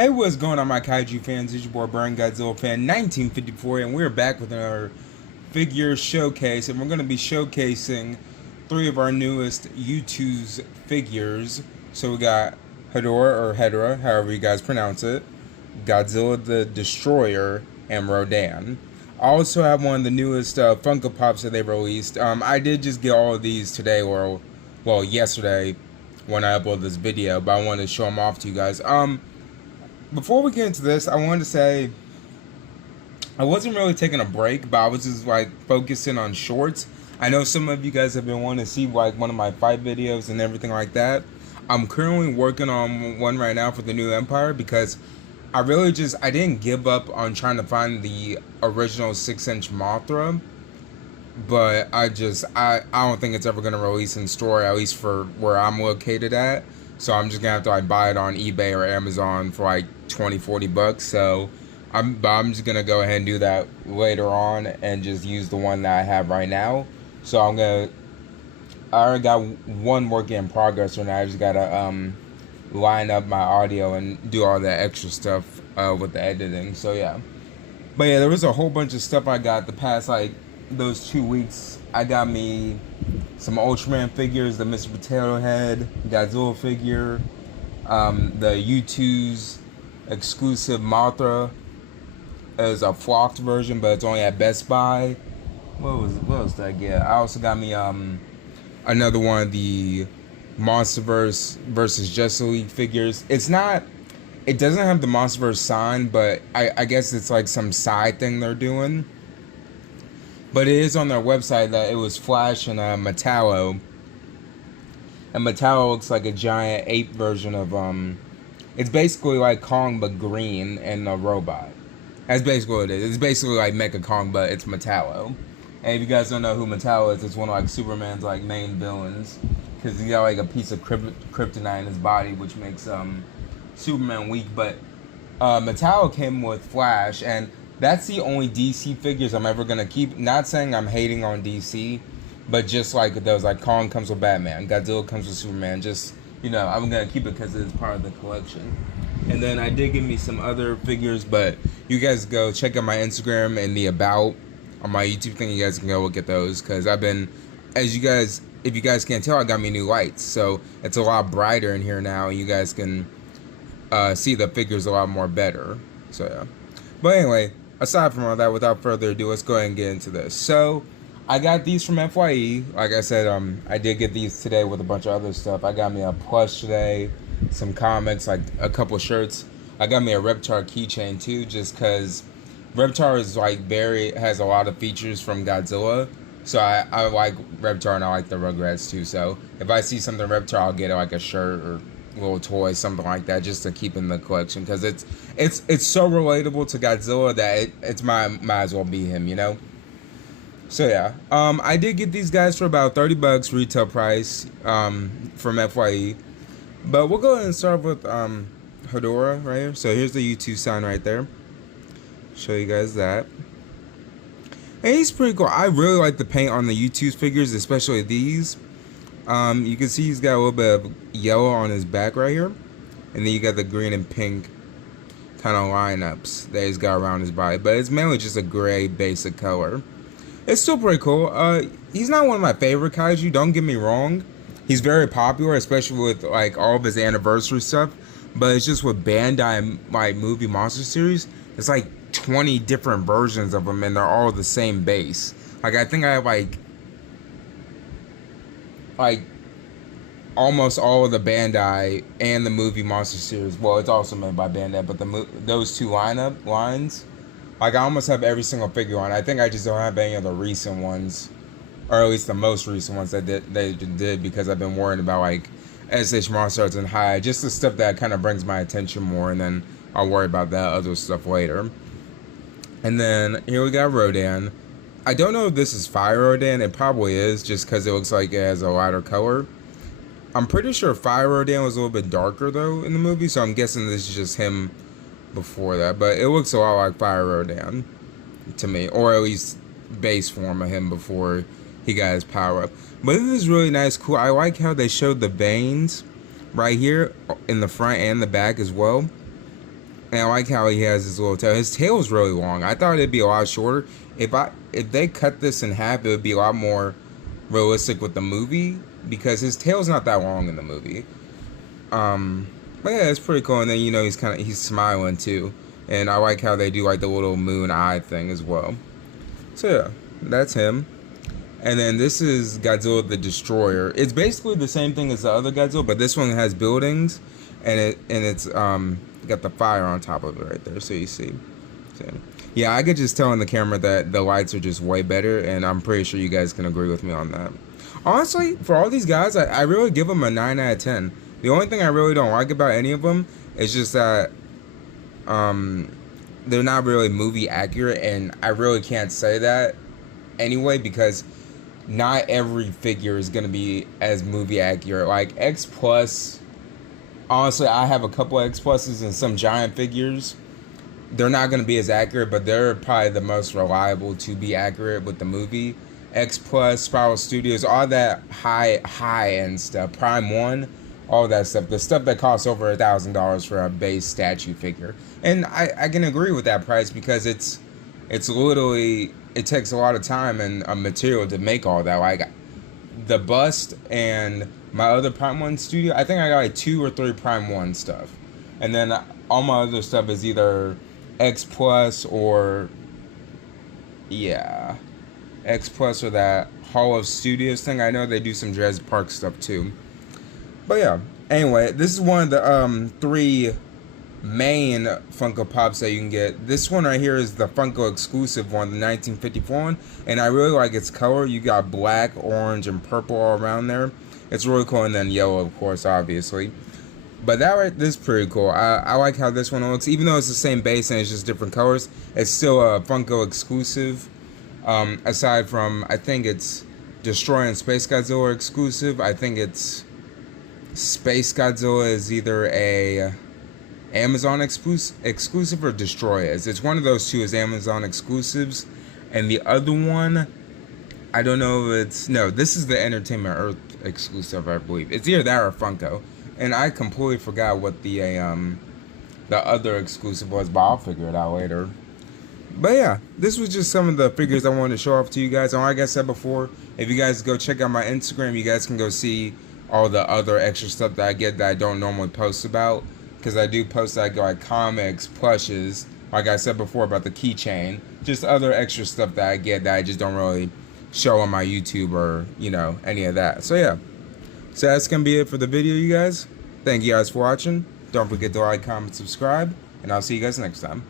Hey, what's going on, my kaiju fans? It's your boy BurningGodzilla fan 1954, and we're back with another figure showcase, and we're going to be showcasing three of our newest Youtooz figures. So we got Hedorah, however you guys pronounce it, Godzilla the Destroyer, and Rodan. I also have one of the newest Funko Pops that they released. I did just get all of these today, or well, yesterday when I uploaded this video, but I wanted to show them off to you guys. Before we get into this, I wanted to say I wasn't really taking a break, but I was just like focusing on shorts. I know some of you guys have been wanting to see like one of my fight videos and everything like that. I'm currently working on one right now for the new Empire because I didn't give up on trying to find the original 6-inch Mothra, but I don't think it's ever going to release in store, at least for where I'm located at. So I'm just gonna have to like buy it on eBay or Amazon for like 20-40 bucks. So I'm just gonna go ahead and do that later on and just use the one that I have right now. So I already got one work in progress, and I just gotta line up my audio and do all that extra stuff with the editing. So yeah, but yeah, there was a whole bunch of stuff I got the past like those 2 weeks. I got me some Ultraman figures, the Mr. Potato Head, Godzilla figure, the Youtooz exclusive Mothra as a flocked version, but it's only at Best Buy. What else did I get? I also got me another one of the Monsterverse versus Justice League figures. It doesn't have the Monsterverse sign, but I guess it's like some side thing they're doing. But it is on their website that it was Flash and Metallo. And Metallo looks like a giant ape version of it's basically like Kong but green and a robot. That's basically what it is. It's basically like Mecha Kong, but it's Metallo. And if you guys don't know who Metallo is, it's one of like Superman's like main villains, because he got like a piece of kryptonite in his body, which makes Superman weak. But Metallo came with Flash, and that's the only DC figures I'm ever gonna keep. Not saying I'm hating on DC, but just like those, like Kong comes with Batman, Godzilla comes with Superman. Just, you know, I'm gonna keep it because it's part of the collection. And then I did give me some other figures, but you guys go check out my Instagram and the about on my YouTube thing. You guys can go look at those, because I've been, if you guys can't tell, I got me new lights, so it's a lot brighter in here now, and you guys can see the figures a lot more better. So yeah. But anyway, aside from all that, without further ado, let's go ahead and get into this. So, I got these from FYE. Like I said, I did get these today with a bunch of other stuff. I got me a plush today, some comics, like a couple shirts. I got me a Reptar keychain too, just because Reptar is like has a lot of features from Godzilla. So I like Reptar, and I like the Rugrats too. So if I see something Reptar, I'll get like a shirt or little toy, something like that, just to keep in the collection, because it's so relatable to Godzilla that it's might as well be him, you know. So yeah, I did get these guys for about 30 bucks retail price from FYE, but we'll go ahead and start with Hedorah right here. So here's the Youtooz sign right there. Show you guys that. And he's pretty cool. I really like the paint on the Youtooz figures, especially these. You can see he's got a little bit of yellow on his back right here, and then you got the green and pink kind of lineups that he's got around his body, but it's mainly just a gray basic color. It's still pretty cool. He's not one of my favorite kaiju, don't get me wrong. He's very popular, especially with like all of his anniversary stuff, but it's just with Bandai like movie monster series, it's like 20 different versions of them, and they're all the same base. Like I think I have like almost all of the Bandai and the movie monster series. Well, it's also made by Bandai, but those two lines, like I almost have every single figure on. I think I just don't have any of the recent ones, or at least the most recent ones that they did, because I've been worrying about like SH Monster Arts and High, just the stuff that kind of brings my attention more, and then I'll worry about that other stuff later. And then here we got Rodan. I don't know if this is Fire Rodan. It probably is, just because it looks like it has a lighter color. I'm pretty sure Fire Rodan was a little bit darker though in the movie, so I'm guessing this is just him before that. But it looks a lot like Fire Rodan to me, or at least base form of him before he got his power up. But this is really nice, cool. I like how they showed the veins right here in the front and the back as well. And I like how he has his little tail. His tail is really long. I thought it'd be a lot shorter. If they cut this in half, it would be a lot more realistic with the movie, because his tail's not that long in the movie. But yeah, it's pretty cool. And then, you know, he's smiling too. And I like how they do like the little moon eye thing as well. So yeah, that's him. And then this is Godzilla the Destroyer. It's basically the same thing as the other Godzilla, but this one has buildings, and it's got the fire on top of it right there, so you see. So, yeah, I could just tell in the camera that the lights are just way better, and I'm pretty sure you guys can agree with me on that. Honestly, for all these guys, I really give them a 9 out of 10. The only thing I really don't like about any of them is just that they're not really movie accurate, and I really can't say that anyway, because not every figure is going to be as movie accurate. Like X Plus, honestly, I have a couple of X Pluses and some giant figures. They're not going to be as accurate, but they're probably the most reliable to be accurate with the movie. X Plus, Spiral Studios, all that high end stuff, Prime 1, all that stuff, the stuff that costs over $1,000 for a base statue figure. And I can agree with that price, because it's literally, it takes a lot of time and material to make all that. Like the bust and my other Prime 1 studio, I think I got like 2 or 3 Prime 1 stuff. And then all my other stuff is either X Plus or, yeah, X Plus or that Hall of Studios thing. I know they do some Jurassic Park stuff too. But yeah, anyway, this is one of the 3 main Funko Pops that you can get. This one right here is the Funko exclusive one, the 1954 one, and I really like its color. You got black, orange, and purple all around there. It's really cool, and then yellow, of course, obviously. But that right, this is pretty cool. I like how this one looks, even though it's the same base and it's just different colors. It's still a Funko exclusive. Aside from, I think it's Destroy and Space Godzilla exclusive. I think it's Space Godzilla is either a Amazon exclusive or Destroy is. It's one of those two is Amazon exclusives, and the other one, I don't know if it's, no, this is the Entertainment Earth exclusive, I believe. It's either that or Funko, and I completely forgot what the other exclusive was, but I'll figure it out later. But yeah, this was just some of the figures I wanted to show off to you guys. And like I said before, if you guys go check out my Instagram, you guys can go see all the other extra stuff that I get that I don't normally post about. Because I do post like comics, plushes, like I said before about the keychain, just other extra stuff that I get that I just don't really show on my YouTube or, you know, any of that. So yeah, so that's going to be it for the video, you guys. Thank you guys for watching. Don't forget to like, comment, subscribe, and I'll see you guys next time.